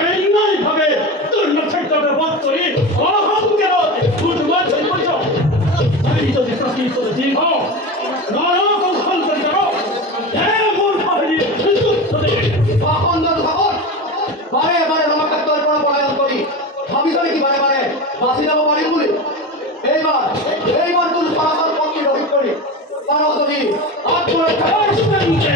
Hey, Moharathi, Atma Karashmante.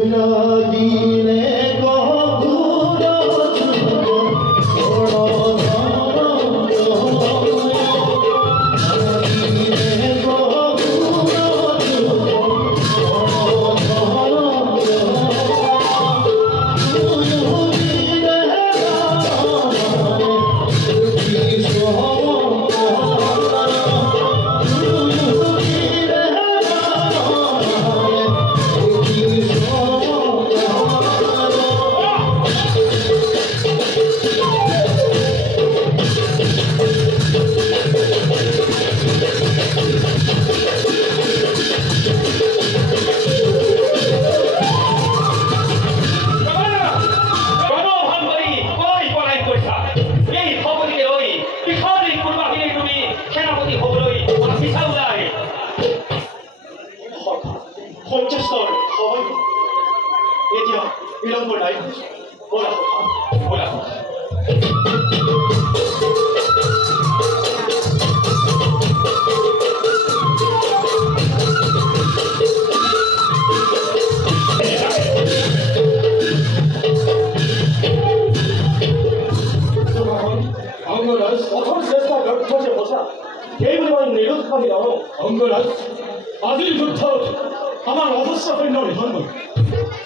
Korna এতিয়া বিলম্ব নাই বলা বলা অঙ্গরাজ কঠোর চেষ্টা ব্যর্থ হয়ে বসা এই পরিমাণ নিরুৎসাহী রণ অঙ্গরাজ আজির যুদ্ধ আমার অবশ্য সৈন্য নিধন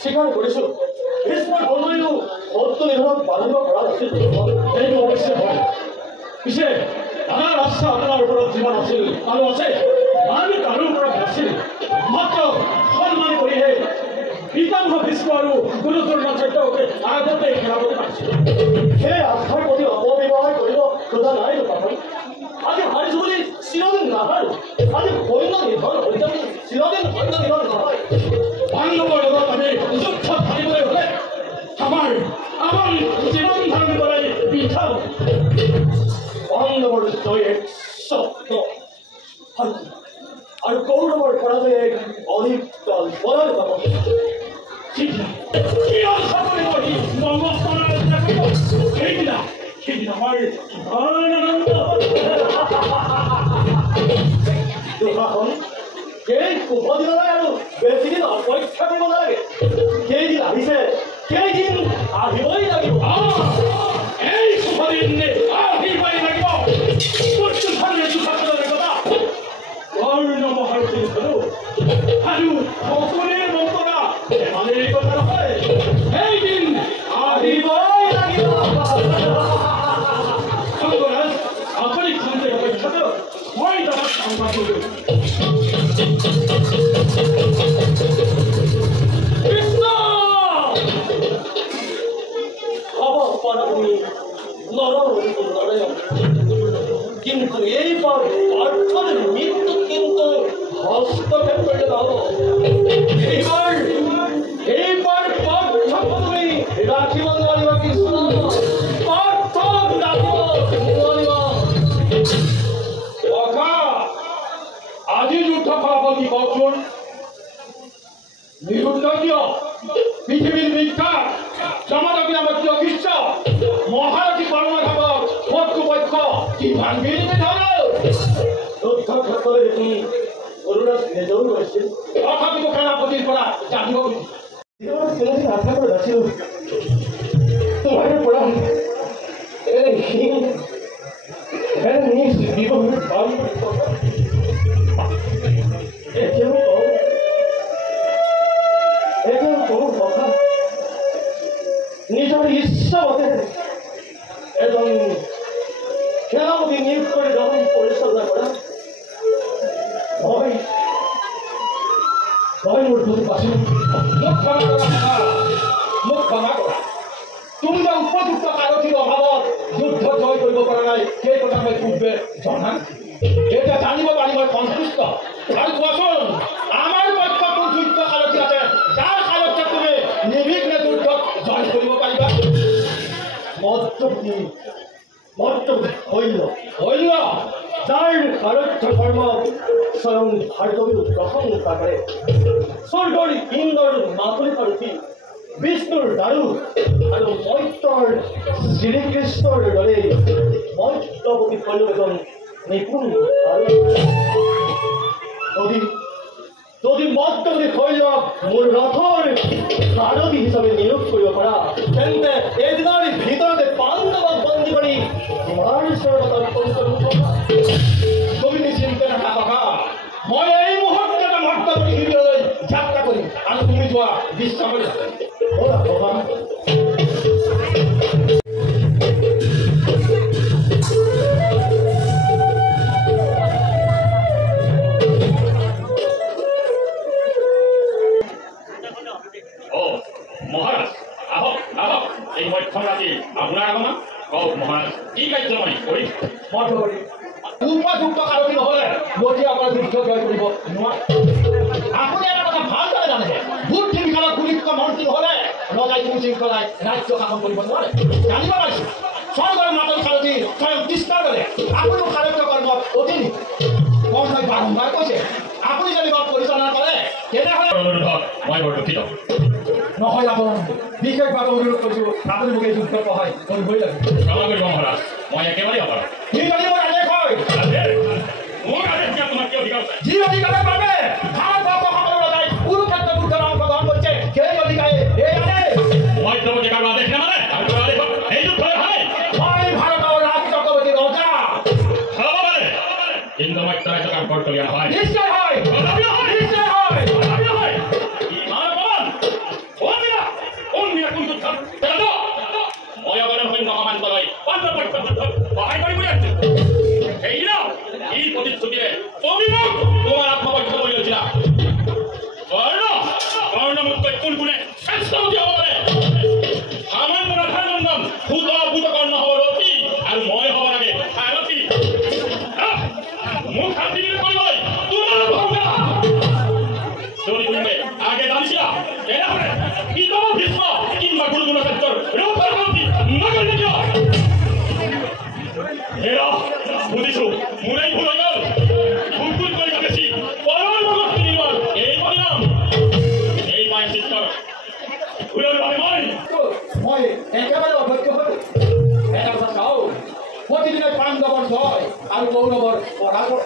স্বীকার করেছ ভীষ্মর বর্ণনীয় সত্য নিধন বাধান্য করা উচিত এই অবশ্যই হয় পিছে আমার আস্থা আপনার উপর জীবন আছিল আৰু আছে আমি কাৰো ওপৰত নাছিল মাত্ৰ সন্মান কৰিহে পিতামহ ভীষ্ম আৰু গুৰুজনৰ চৰিত্ৰকে আগতে খেলাবলৈ পাৰিছিল সেই আস্থাৰ প্ৰতি অপব্যৱহাৰ কৰিব খোজা নাই আজি হাৰিছো বুলি চিৰদিন নাহাৰো আজি সৈন্য নিধন হৈ যাব চিৰদিন সৈন্য নিধন নহয় পাণ্ডৱৰ লগত আমি যুদ্ধত হাৰিবলৈ হ'লে আমাৰ জীৱন ধাৰণ কৰাই বৃথা পাণ্ডৱৰ জয় এক স্বপ্ন আৰু কৌৰৱৰ পৰাজয় এক অধিকতল বলৰ পাব সেইদিনা আমাৰ আনন্দ দুঃশাসন সেই শুভ দিনলৈ আৰু বেছিদিন অপেক্ষা কৰিব নালাগে কেইদিন আহিছে কেইদিন আহিবই লাগিব এই শুভ দিন আহিবই লাগিব Korna-Moharathi আৰু সকলোৰে মন্ত্ৰা এমানেই কথা নহয় সেইদিন আহিবই লাগিব অঙ্গৰাজ আপুনি খান্তে অপেক্ষা কৰক মই তোমাক সংবাদ দিলোঁ কৃষ্ণ হব পৰমী নৰনাৰায়ণ কিন্তু এইবাৰ পাৰ্থৰ মৃত্যু কিন্তু হস্তক্ষেপ কৰলে দাও এইবাৰ পাৰ্থ তুমি ৰাখিব নোৱাৰিবা কৃষ্ণ পাৰ্থক ৰাখিব নোৱাৰিবা আজি যুদ্ধ ফলাফল কি কওকচোন নিৰুদ্দীয় পৃথিবীৰ বিখ্যাত জমাদগ্নী নামক কৃষ্ণ মহাৰথী কৰ্ণৰ ভাগত শত্ৰুপক্ষ কি ভাঙিল যুদ্ধ ক্ষেত্ৰলৈ দেখি অৰুণাচ নিজেও গৈছিল তথাপিতো সেনাপতিৰ পৰা জানিব আশা কৰি নাছিলো তোমাৰ পৰা নিজৰ ইচ্ছামতে এজন সেনাপতি নিয়োগ কৰি দমন পৰিচালনা কৰা মোৰ দুখ পাইছো মোক ক্ষমা কৰা তুমি যে উপযুক্ত সাৰথীৰ অভাৱত যুদ্ধ জয় কৰিব পৰা নাই সেই কথা মই পূৰ্বে জনা এতিয়া জানিব পাৰি মই সন্তুষ্ট আৰু কোৱাচোন আমাৰ পক্ষত কোন যুদ্ধ সাৰথী আছে যাৰ সাৰথীত তুমি নিৰ্বিঘ্নে যুদ্ধত জয় কৰিব পাৰিবা হইল যাৰ সাৰথ্য কৰ্ম স্বয়ং ভাৰ্গৱীৰ প্ৰশংসা কৰে স্বৰ্গৰ ইন্দ্ৰৰ মাতুলি সাৰথী বিষ্ণুৰ দাৰু আৰু মৈত্ৰৰ শ্ৰীকৃষ্ণৰ দৰে মৈত্ৰপতি হল এজন নিপুণ যদি মৈত্ৰপতি শৈলক মোৰ ৰথৰ সাৰথী হিচাপে নিয়োগ কৰিব পাৰা তেন্তে এদিনৰ ভিতৰতে পাণ্ডৱক বন্দী কৰি তোমাৰ ওচৰত তুমি নিশ্চিন্তে নাথাকা মই এই মুহূৰ্ততে মৰ্তপতি শিবিৰলৈ যাত্ৰা কৰিম আৰু তুমি যোৱা বিশ্বাস কৰি ভগৱান মহাৰাজ আহক আহক এই মধ্যম ৰাতে আপনাৰ আগমন কওক মহাৰাজ কি কাৰ্যময় কৰি মধ্যবৰ্তী উপযুক্ত সাৰথী নহলে মই আপোনাৰ যুদ্ধ জয় কৰিব নোৱাৰে আপুনি এটা কথা ভালদৰে জানে বুদ্ধি বিকালত গুলিত মন্ত্ৰী নহলে ৰজাই শৃংখলাই ৰাজ্য শাসন কৰিব নোৱাৰে জানিব পাৰিছো স্বৰ্গৰ মাতল সাৰথী স্বয়ং কৃষ্ণৰ দৰে আপুনি সাৰথ্য কৰ্মত অধীন কৰ্ণই বাৰম্বাৰ কৈছে আপুনি যদি পৰিচালনা কৰে তেনেহলে মই বৰ দুখিত নহয় ৰাৱণ বিশেষভাৱে অনুৰোধ কৰিছোঁ আপুনি মোক এই যুদ্ধৰ সহায় কৰিবই লাগিব ক্ষমা কৰিব মহাৰাজ মই একেবাৰে অপাৰ কি যদি মোৰ আদেশ হয় মোৰ আদেশ দিয়া তোমাৰ কি অধিকাৰ আছে যি অধিকাৰৰ বাবে ভাৰতবৰ্ষসকলৰ লগাই কুৰুক্ষেত্ৰ যুদ্ধত অংশগ্ৰহণ কৰিছে সেই অধিকাৰে এই আদেশ মই তোমাকে কাৰো আদেশ নামানে আৰু তোমাৰ আদেশ এই যুদ্ধৰ হয় মই ভাৰতৰ ৰাজ চক্ৰৱৰ্তী ৰজা হ'ব পাৰে কিন্তু মই তাৰ কাম কৰ্তব্য নহয় নিশ্চয় হয় নিশ্চয় হয় ইমান অপমান কোনদিনা কোন যুদ্ধ মই অগণন সৈন্য সমান্তৰাই পাণ্ডপক্ষৰ যুদ্ধত সহায় কৰিবলৈ আহিছোঁ সেইদিনা এই প্ৰতিশ্ৰুতিৰে তুমি মোক তোমাৰ আত্মপক্ষ কৰি লৈছিলা কৰ্ণ মোতকৈ কোন গুণে শ্ৰেষ্ঠমতী হ'ব পাৰে সামান্য ৰাধানন্দন ভূত কৰ্ণ হ'ব ৰতি আৰু মই হ'ব লাগে সাৰথী মোক শান্তি কৰিবলৈ তোমাৰ ভাওনা যদি তুমি আগে জানিছিলা তেনেহ'লে কি তোমাৰ ভীষ্ম কিংবা গুৰুগুণ ক্ষেত্ৰৰ ৰূপৰ শান্তি নগৰ কিয় হেৰা বুজিছোঁ মোৰেই ভুল হৈ গ'ল ভুল কৰি বেছি পৰৰ মগজ নিৰ্মাণ এই পৰিণাম এই পায় চিত্ৰৰ ভুলৰ বাবে মই একেবাৰে অভ্যক্ষ হলো এটা কথা চাওঁ প্ৰতিদিনে পাণ্ডৱৰ জয় আৰু কৌৰৱৰ পৰাজয়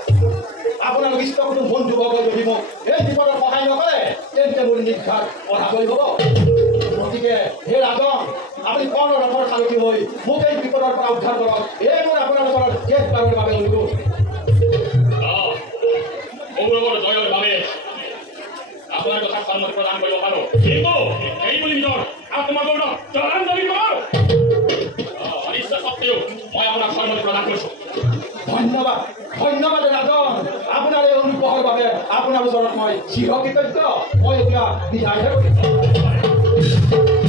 আপোনালোক ইষ্টকুটুম বন্ধুবৰ্গই যদি মোক এই বিপদত সহায় নকৰে তেন্তে মোৰ নিৰ্ঘাত পৰাজয় হ'ব গতিকে হে ৰাজন আপুনি কৰ্ণ ৰথৰ সাৰথি হৈ মোক এই বিপদৰ পৰা উদ্ধাৰ কৰক এই মোৰ আপোনালোকৰ শেষবাৰৰ বাবে অনুৰোধ কৌৰৱৰ জয়ৰ বাবে আপোনাৰ কথা সন্মতি প্ৰদান কৰিব পাৰোঁ কিন্তু এই বুলি নিজৰ আত্মগৌৰৱ জলাঞ্জলি নোৱাৰো অনিষ্ট সত্ত্বেও মই আপোনাক সন্মতি প্ৰদান কৰিছোঁ ধন্যবাদ ধন্যবাদ ৰাজন আপোনাৰ এই অনুগ্ৰহৰ বাবে আপোনাৰ ওচৰত মই চিৰকৃতজ্ঞ মই এতিয়া বিদায়হে কৰিছোঁ